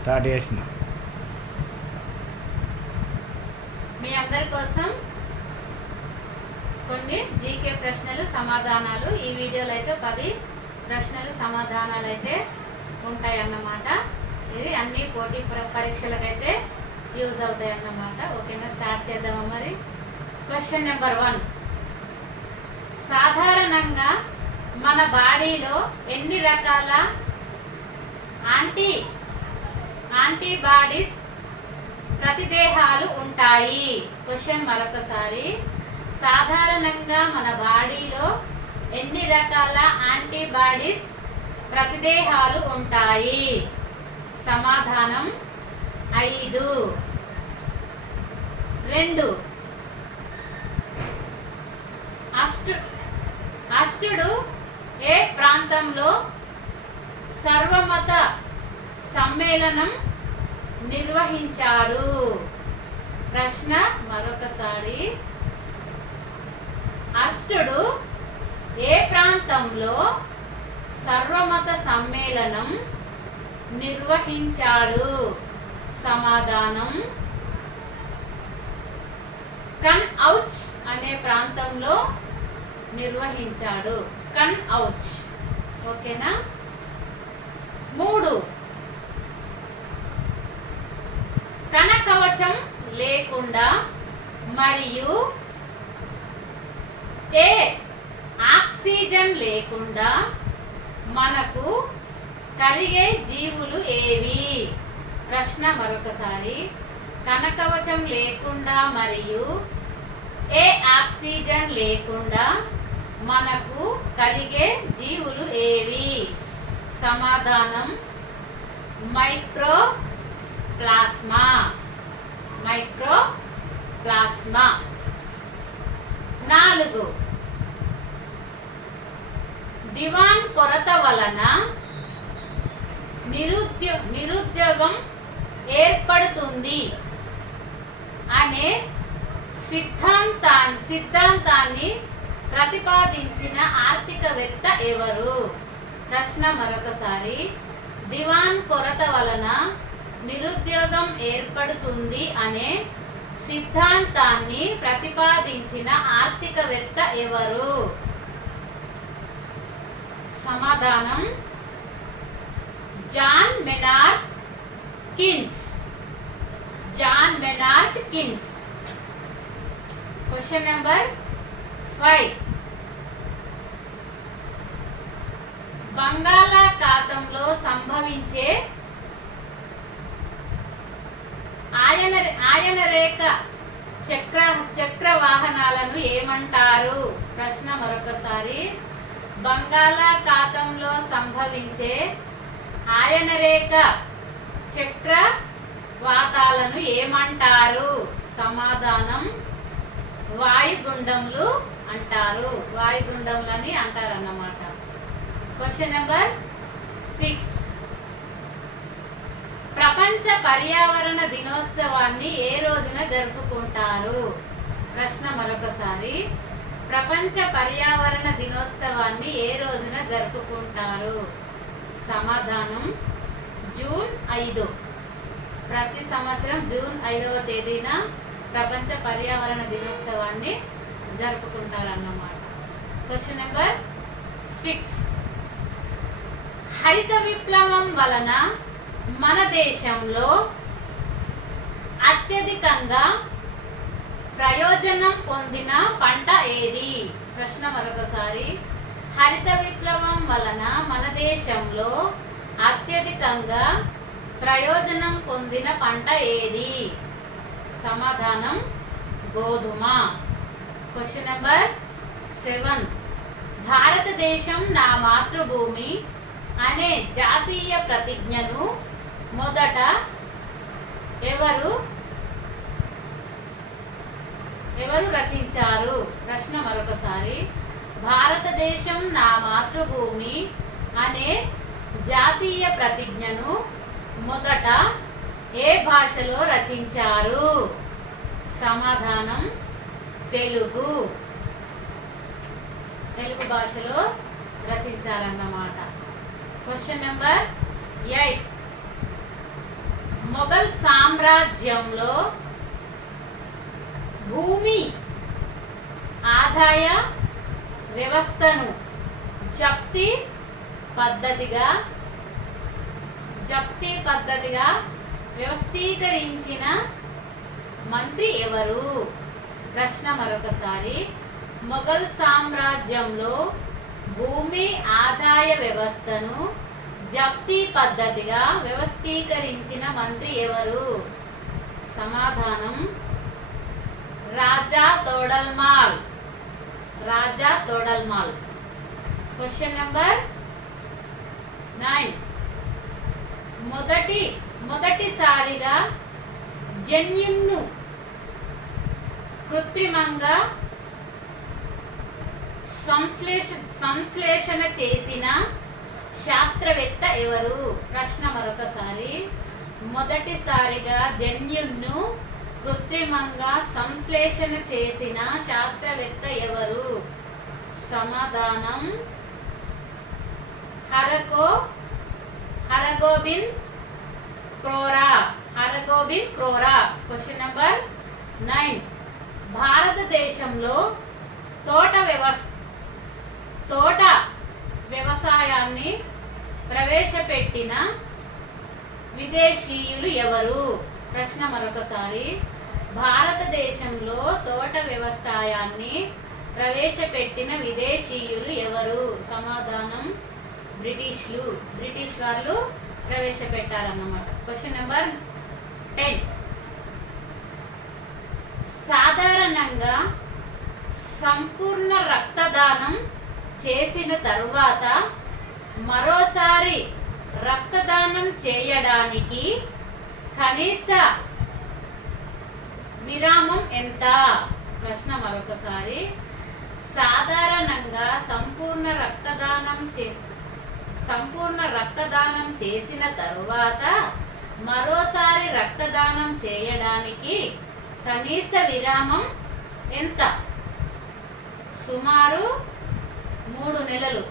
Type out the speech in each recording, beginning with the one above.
Start చేసిన. మీ అందరి కోసం కొన్ని జీకే ప్రశ్నలు సమాధానాలు ఈ వీడియోలో అయితే 10 ప్రశ్నలు సమాధానాలు అయితే ఉంటాయి అన్నమాట. ఇది అన్ని పోటీ పరీక్షలకైతే యూజ్ అవుతాయి అన్నమాట. ఓకేనా, స్టార్ట్ చేద్దామా మరి. Question number 1. సాధారణంగా మన బాడీలో ఎన్ని రకాల యాంటీబాడీస్ ప్రతిదేహాలు ఉంటాయి? క్వశ్చన్ మరొకసారి. సాధారణంగా మన బాడీలో ఎన్ని రకాల యాంటీబాడీస్ ప్రతిదేహాలు ఉంటాయి? సమాధానం 5. 2. అష్టుడు ఏ ప్రాంతంలో సర్వమత సమ్మేళనం నిర్వహించాడు? ప్రశ్న మరొకసారి. అష్టుడు ఏ ప్రాంతంలో సర్వమత సమ్మేళనం నిర్వహించాడు? సమాధానం కన్ఔజ్ అనే ప్రాంతంలో నిర్వహించాడు. కన్ఔజ్. ఓకేనా. 3. కణకవచం లేకుండా మరియు ఆక్సిజన్ లేకుండా మనకు కలిగే జీవులు ఏవి? ప్రశ్న మరొకసారి. కణకవచం లేకుండా మరియు ఆక్సిజన్ లేకుండా మనకు కలిగే జీవులు ఏవి? సమాధానం మైక్రోప్లాస్మా. 4. దివాన్ కొరత వలన నిరుద్యోగం ఏర్పడుతుంది అనే సిద్ధాంతాన్ని ప్రతిపాదించిన ఆర్థికవేత్త ఎవరు? ప్రశ్న మరొకసారి. దివాన్ కొరత వలన నిరుద్యోగం ఏర్పడుతుంది అనే సిద్ధాంతాన్ని ప్రతిపాదించిన ఆర్థికవేత్త ఎవరు? సమాధానం జాన్ మెనార్డ్ కిన్స్. Question number 5. బంగాళాఖాతంలో సంభవించే ఆయనరేఖ చక్ర వాహనాలను ఏమంటారు? ప్రశ్న మరొకసారి. బంగాళాఖాతంలో సంభవించే ఆయనరేఖ చక్రవాతాలను ఏమంటారు? సమాధానం వాయుగుండములు అంటారు. వాయుగుండములని అంటారన్నమాట. Question number 6. ప్రపంచ పర్యావరణ దినోత్సవాన్ని ఏ రోజున జరుపుకుంటారు? ప్రశ్న మరొకసారి. ప్రపంచ పర్యావరణ దినోత్సవాన్ని ఏ రోజున జరుపుకుంటారు? సమాధానం జూన్ 5. ప్రతి సంవత్సరం జూన్ 5వ తేదీన ప్రపంచ పర్యావరణ దినోత్సవాన్ని జరుపుకుంటారన్నమాట. Question number 6. హరిత విప్లవం వలన మన దేశంలో అత్యధికంగా ప్రయోజనం పొందిన పంట ఏది? ప్రశ్న మరొకసారి. హరిత విప్లవం వలన మన దేశంలో అత్యధికంగా ప్రయోజనం పొందిన పంట ఏది? సమాధానం గోధుమ. Question number 7. భారతదేశం నా మాతృభూమి అనే జాతీయ ప్రతిజ్ఞను మొదట ఎవరు రచించారు? ప్రశ్న మరొకసారి. భారతదేశం నా మాతృభూమి అనే జాతీయ ప్రతిజ్ఞను మొదట ఏ భాషలో రచించారు? సమాధానం తెలుగు భాషలో రచించారన్నమాట. Question number 8. మొఘల్ సామ్రాజ్యంలో భూమి ఆదాయ వ్యవస్థను జప్తీ పద్ధతిగా వ్యవస్థీకరించిన మంత్రి ఎవరు? ప్రశ్న మరొకసారి. మొఘల్ సామ్రాజ్యంలో భూమి ఆదాయ వ్యవస్థను జప్తీ పద్ధతిగా వ్యవస్థీకరించిన మంత్రి ఎవరు? సమాధానం రాజా తోడల్మాల్. Question number 9. మొదటిసారిగా జన్యువును కృత్రిమంగా సంశ్లేషణ చేసిన శాస్త్రవేత్త ఎవరు? ప్రశ్న మరొకసారి. మొదటిసారిగా జన్యువును కృత్రిమంగా సంశ్లేషణ చేసిన శాస్త్రవేత్త ఎవరు? సమాధానం హరగోబింద్ క్రోరా. Question number 9. భారతదేశంలో తోట వ్యవసాయాన్ని ప్రవేశపెట్టిన విదేశీయులు ఎవరు? ప్రశ్న మరొకసారి. భారతదేశంలో తోట వ్యవసాయాన్ని ప్రవేశపెట్టిన విదేశీయులు ఎవరు? సమాధానం బ్రిటిష్ వాళ్ళు ప్రవేశపెట్టారన్నమాట. Question number 10. సాధారణంగా సంపూర్ణ రక్తదానం చేసిన తరువాత మరోసారి రక్తదానం చేయడానికి కనీస విరామం ఎంత? ప్రశ్న మరొకసారి. సాధారణంగా సంపూర్ణ రక్తదానం చేసిన తరువాత మరోసారి రక్తదానం చేయడానికి కనీస విరామం ఎంత? సుమారు 3 నెలలు.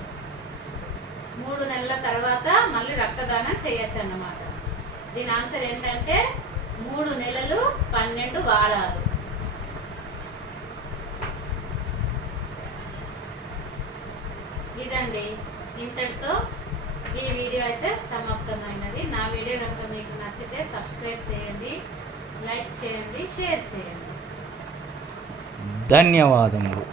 3 నెలల తర్వాత మళ్ళీ రక్తదానం చేయొచ్చు అన్నమాట. దీని ఆన్సర్ ఏంటంటే 3 నెలలు 12 వారాలు. ఇదండి, ఇంతటితో ఈ వీడియో అయితే సమాప్తమైనది. నా వీడియో కనుక మీకు నచ్చితే సబ్స్క్రైబ్ చేయండి, లైక్ చేయండి, షేర్ చేయండి. ధన్యవాదములు.